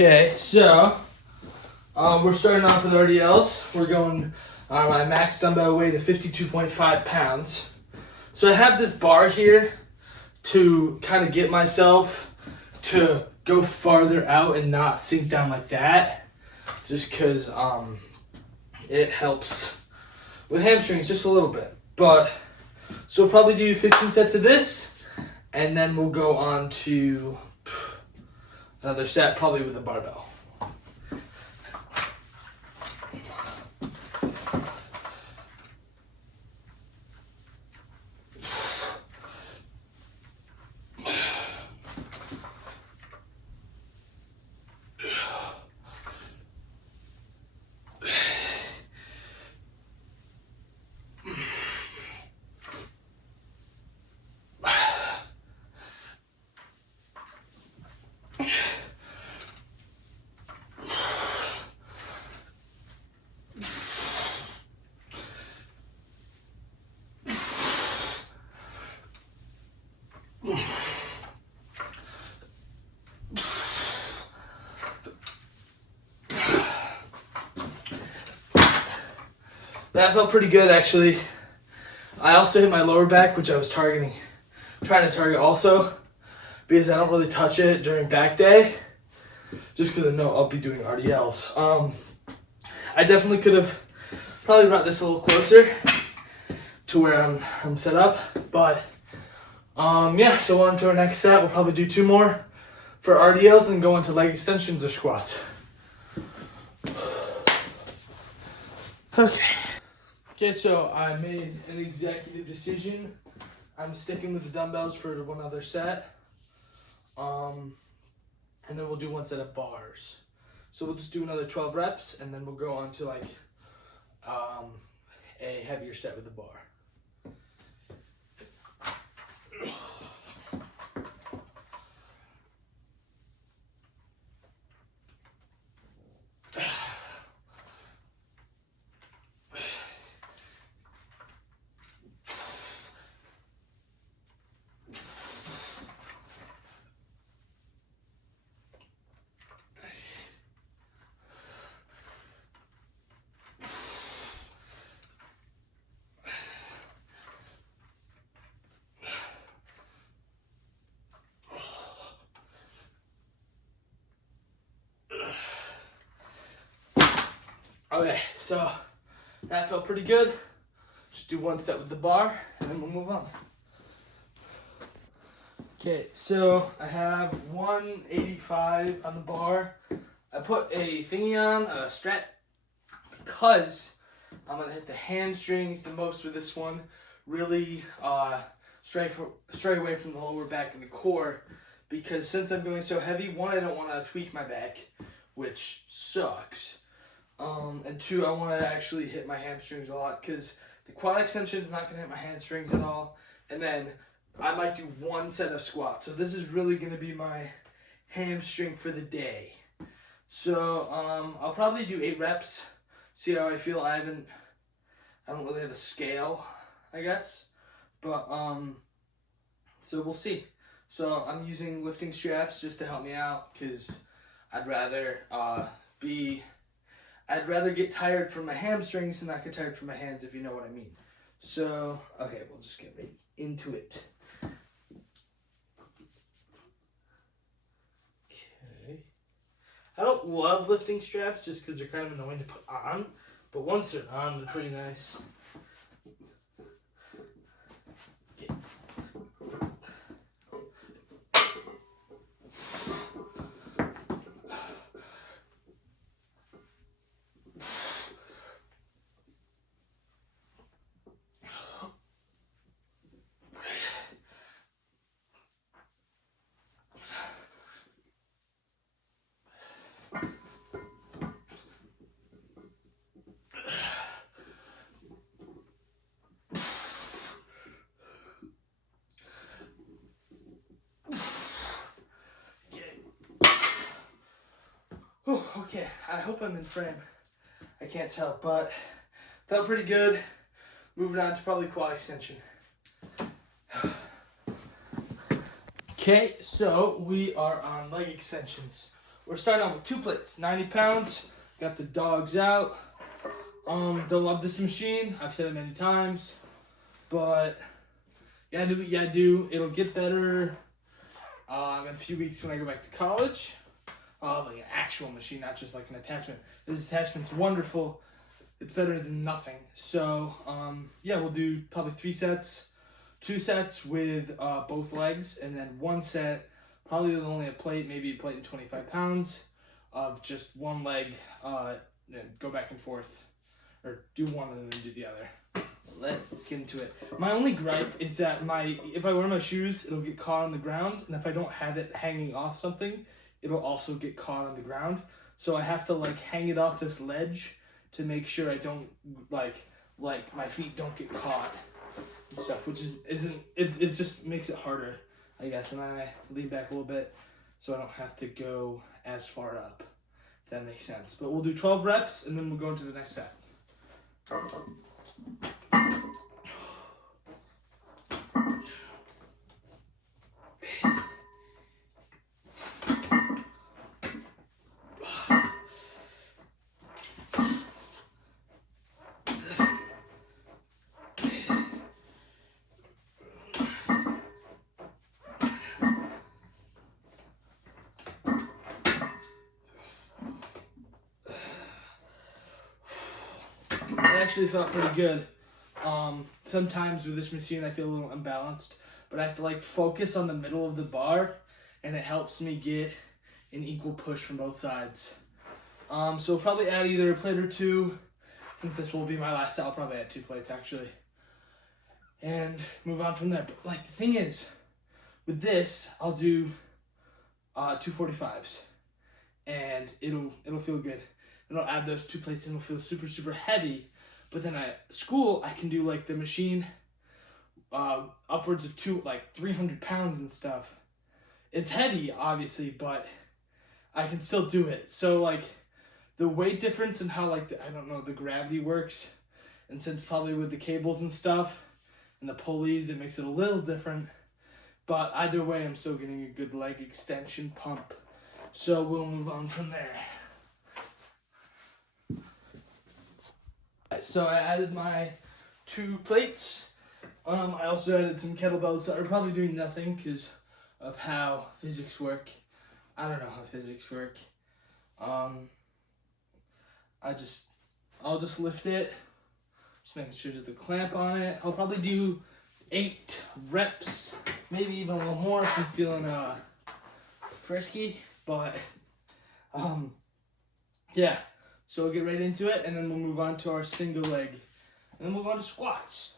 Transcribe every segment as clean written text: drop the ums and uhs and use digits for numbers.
Okay, so we're starting off with RDLs. We're going my max dumbbell weight of 52.5 pounds. So I have this bar here to kind of get myself to go farther out and not sink down like that, just because it helps with hamstrings just a little bit. But so we'll probably do 15 sets of this, and then we'll go on to another set, probably with a barbell. That felt pretty good, actually. I also hit my lower back, which I was trying to target also, because I don't really touch it during back day, just because I know I'll be doing RDLs. I definitely could have probably brought this a little closer to where I'm set up, but yeah. So on to our next set. We'll probably do 2 more for RDLs and go into leg extensions or squats. Okay, so I made an executive decision. I'm sticking with the dumbbells for one other set. And then we'll do 1 set of bars. So we'll just do another 12 reps, and then we'll go on to like a heavier set with the bar. Okay, so that felt pretty good. Just do 1 set with the bar, and then we'll move on. Okay, so I have 185 on the bar. I put a thingy on, a strap, because I'm gonna hit the hamstrings the most with this one. Really stray away from the lower back and the core, because since I'm going so heavy, 1, I don't want to tweak my back, which sucks. And 2, I want to actually hit my hamstrings a lot, because the quad extension is not going to hit my hamstrings at all. And then I might do 1 set of squats. So this is really going to be my hamstring for the day. So I'll probably do 8 reps, see how I feel. I don't really have a scale, I guess. But so we'll see. So I'm using lifting straps just to help me out, because I'd rather get tired from my hamstrings and not get tired from my hands, if you know what I mean. So, okay, we'll just get right into it. Okay. I don't love lifting straps just because they're kind of annoying to put on, but once they're on, they're pretty nice. Okay, I hope I'm in frame. I can't tell, but felt pretty good. Moving on to probably quad extension. Okay, so we are on leg extensions. we're starting out with 2 plates, 90 pounds. Got the dogs out. Don't love this machine. I've said it many times, but you gotta do what you gotta do. It'll get better in a few weeks when I go back to college. Like an actual machine, not just like an attachment. This attachment's wonderful. It's better than nothing. So yeah, we'll do probably 3 sets, 2 sets with both legs, and then 1 set, probably with only a plate, maybe a plate and 25 pounds of just one leg, then go back and forth, or do one and then do the other. Let's get into it. My only gripe is that if I wear my shoes, it'll get caught on the ground, and if I don't have it hanging off something, it'll also get caught on the ground. So I have to like hang it off this ledge to make sure I don't like my feet don't get caught and stuff, which it just makes it harder, I guess. And then I lean back a little bit so I don't have to go as far up, if that makes sense. But we'll do 12 reps and then we'll go into the next set. It actually felt pretty good. Sometimes with this machine I feel a little unbalanced, but I have to like focus on the middle of the bar, and it helps me get an equal push from both sides. So we'll probably add either a plate or 2. Since this will be my last set, I'll probably add 2 plates actually, and move on from there. But like the thing is, with this I'll do 2 45s, and it'll feel good. And I'll add those 2 plates and it'll feel super, super heavy. But then at school, I can do like the machine upwards of 300 pounds and stuff. It's heavy, obviously, but I can still do it. So like the weight difference and how like the gravity works, and since probably with the cables and stuff and the pulleys, it makes it a little different. But either way, I'm still getting a good leg extension pump. So we'll move on from there. So I added my 2 plates. I also added some kettlebells that are probably doing nothing because of how physics work. I don't know how physics work. I'll just lift it. Just making sure there's the clamp on it. I'll probably do 8 reps, maybe even a little more if I'm feeling frisky. But yeah. So we'll get right into it, and then we'll move on to our single leg. And then we'll go on to squats.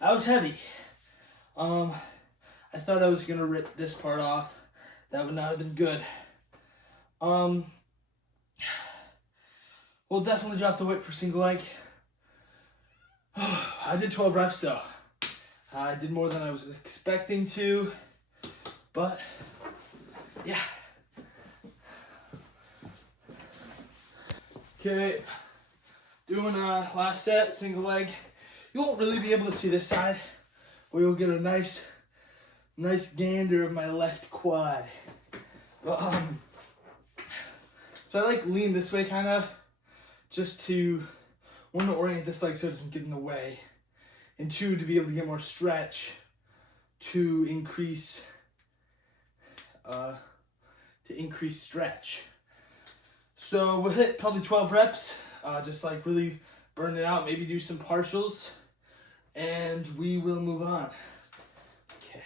That was heavy. I thought I was gonna rip this part off. That would not have been good. We'll definitely drop the weight for single leg. I did 12 reps though. I did more than I was expecting to, but yeah. Okay, doing last set, single leg. You won't really be able to see this side, but you'll get a nice gander of my left quad. But, so I like lean this way kind of, just to, 1, to orient this leg so it doesn't get in the way, and 2, to be able to get more stretch to increase stretch. So we'll hit probably 12 reps, just like really burn it out, maybe do some partials, and we will move on. Okay.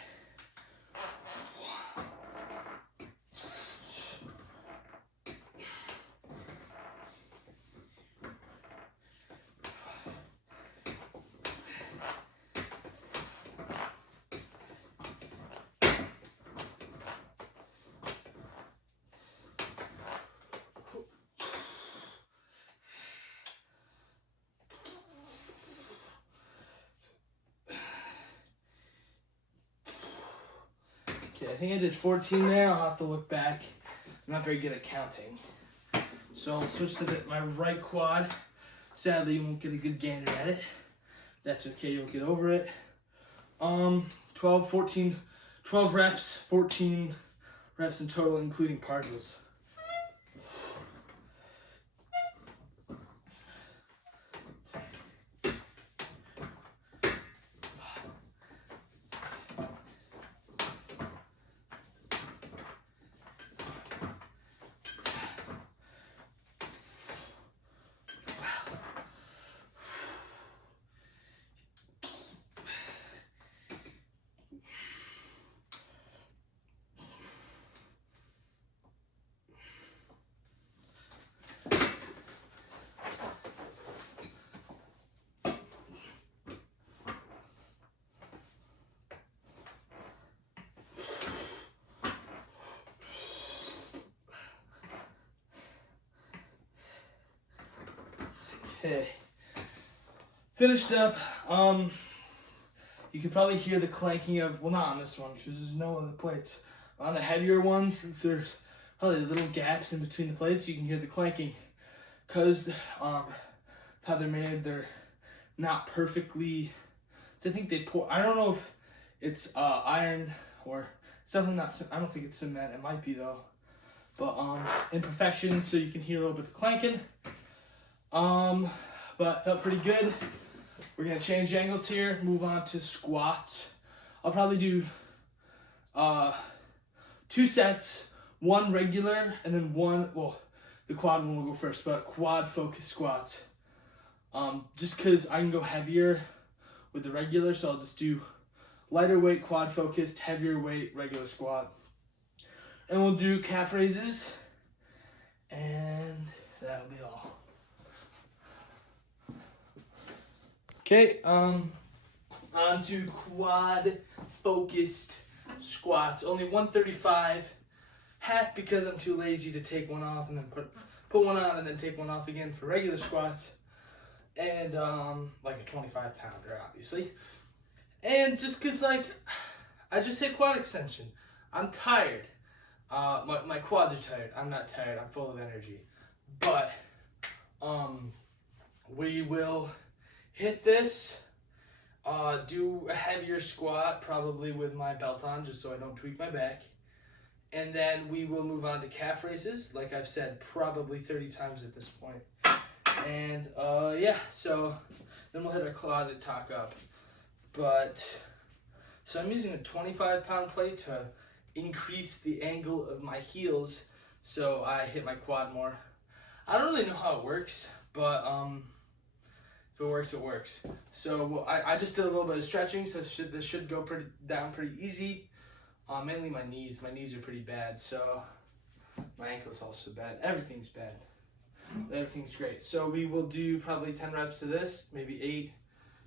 I think I did 14 there. I'll have to look back. I'm not very good at counting. So I'll switch to my right quad. Sadly, you won't get a good gander at it. That's okay, you'll get over it. 12 reps, 14 reps in total, including partials. Okay, finished up. You can probably hear the clanking of, well, not on this one because there's no other plates. On the heavier ones, since there's probably little gaps in between the plates, you can hear the clanking. Because how they're made, they're not perfectly, so I think they pour, I don't know if it's iron or something, not, I don't think it's cement, it might be though. But imperfections, so you can hear a little bit of clanking. But felt pretty good. We're gonna change angles here, move on to squats. I'll probably do 2 sets, 1 regular, and then 1, well, the quad one will go first, but quad focused squats. Just cause I can go heavier with the regular, so I'll just do lighter weight quad focused, heavier weight regular squat. And we'll do calf raises, and that'll be all. Okay, on to quad focused squats. Only 135, half because I'm too lazy to take one off and then put one on and then take one off again for regular squats. And like a 25 pounder, obviously. And just cause like, I just hit quad extension. I'm tired. My quads are tired. I'm not tired, I'm full of energy. But, we will hit this, do a heavier squat, probably with my belt on, just so I don't tweak my back. And then we will move on to calf raises, like I've said probably 30 times at this point. And yeah, so then we'll hit our closet talk up. But, so I'm using a 25-pound plate to increase the angle of my heels so I hit my quad more. I don't really know how it works, but if it works, it works. So well, I just did a little bit of stretching, so this should go down pretty easy. Mainly my knees. My knees are pretty bad, so my ankle's also bad. Everything's bad. But everything's great. So we will do probably 10 reps of this, maybe 8.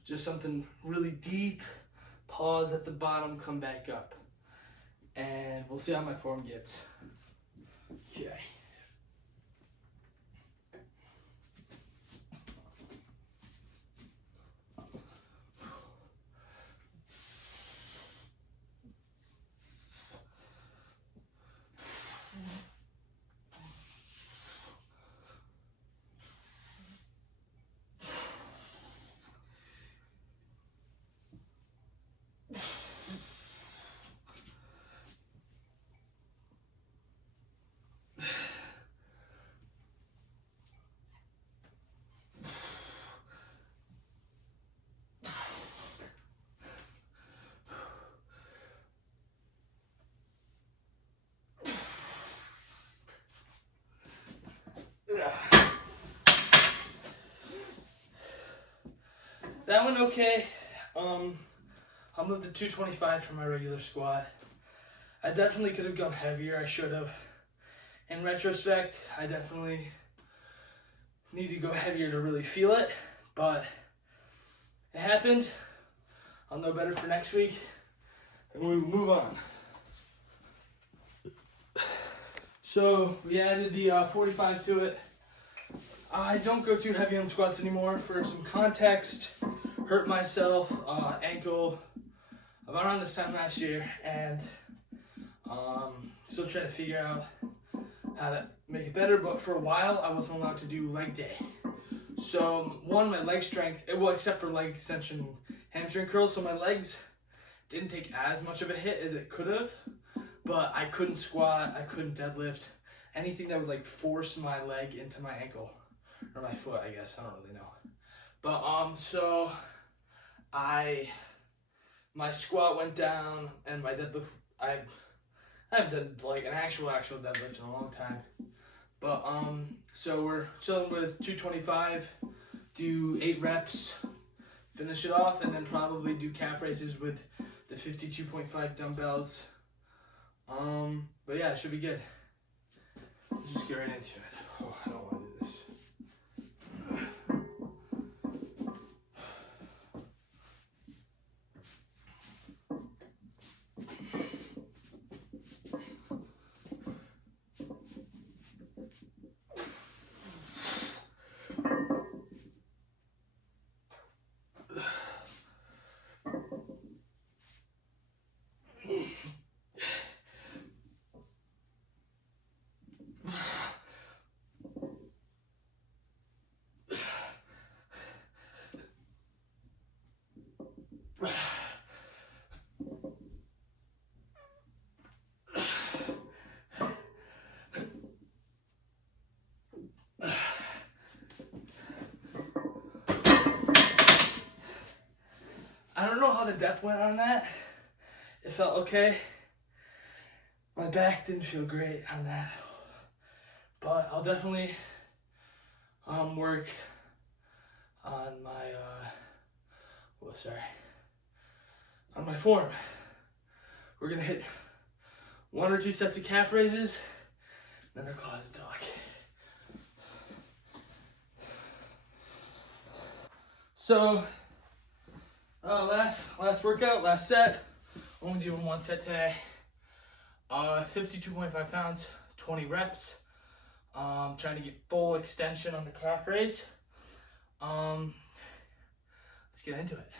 Just something really deep. Pause at the bottom, come back up. And we'll see how my form gets. Okay. That went okay. I'll move the 225 for my regular squat. I definitely could have gone heavier. I should have. In retrospect, I definitely need to go heavier to really feel it, but it happened. I'll know better for next week, and we will move on. So we added the 45 to it. I don't go too heavy on squats anymore. For some context, hurt myself, ankle, about around this time last year, and Still trying to figure out how to make it better, but for a while I wasn't allowed to do leg day. So one, my leg strength, well, except for leg extension, hamstring curls, so my legs didn't take as much of a hit as it could have, but I couldn't squat, I couldn't deadlift, anything that would like force my leg into my ankle, or my foot, I guess, I don't really know. But so my squat went down, and my deadlift, I haven't done like an actual deadlift in a long time. But so we're chilling with 225, do 8 reps, finish it off, and then probably do calf raises with the 52.5 dumbbells. But yeah, it should be good. Let's just get right into it. Oh, I don't want to do this. I don't know how the depth went on that. It felt okay. My back didn't feel great on that. But I'll definitely work on my on my form. We're gonna hit 1 or 2 sets of calf raises, then our closet talk. So last workout, last set. Only doing 1 set today. 52.5 pounds, 20 reps. Trying to get full extension on the calf raise. Let's get into it.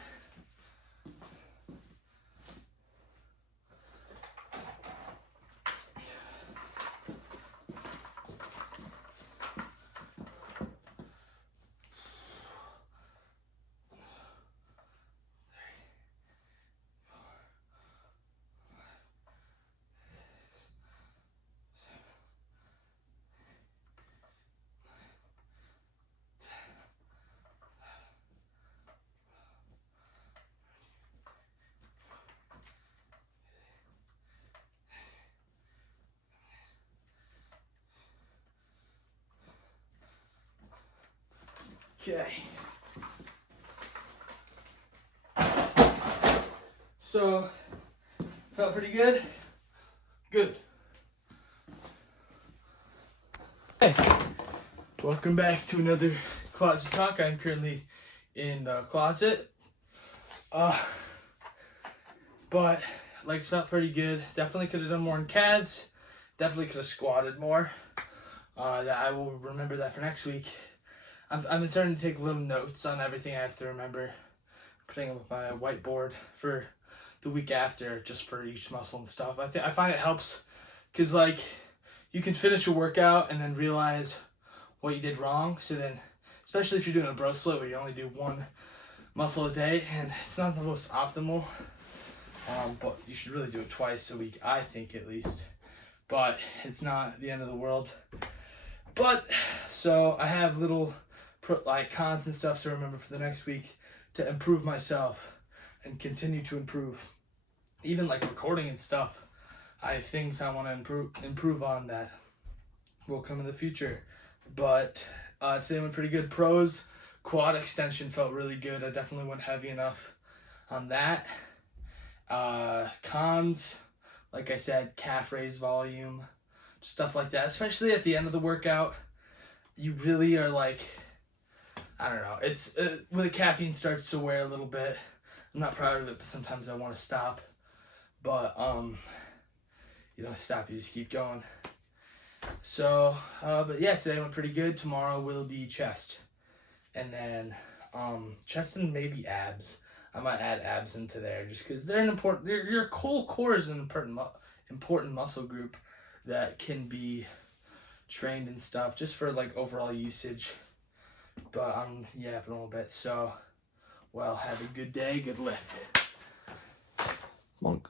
Okay. So, felt pretty good? Good. Hey, welcome back to another closet talk. I'm currently in the closet. But legs felt pretty good. Definitely could have done more in calves. Definitely could have squatted more. That I will remember that for next week. I've been starting to take little notes on everything I have to remember. Putting up my whiteboard for the week after, just for each muscle and stuff. I find it helps, because like you can finish a workout and then realize what you did wrong. So then, especially if you're doing a bro split where you only do 1 muscle a day, and it's not the most optimal, but you should really do it twice a week, I think, at least. But it's not the end of the world. But so I have little like cons and stuff to remember for the next week to improve myself and continue to improve. Even like recording and stuff, I have things I want to improve on that will come in the future. But today went pretty good. Pros, quad extension felt really good. I definitely went heavy enough on that. Cons, like I said, calf raise volume, stuff like that. Especially at the end of the workout, you really are like, I don't know. It's when the caffeine starts to wear a little bit. I'm not proud of it, but sometimes I want to stop. But you don't stop. You just keep going. So, but yeah, today went pretty good. Tomorrow will be chest, and then chest and maybe abs. I might add abs into there just because they're an important. Your whole core is an important muscle group that can be trained and stuff just for like overall usage. But I'm yapping a little bit. So, well, have a good day, good lift. Monk.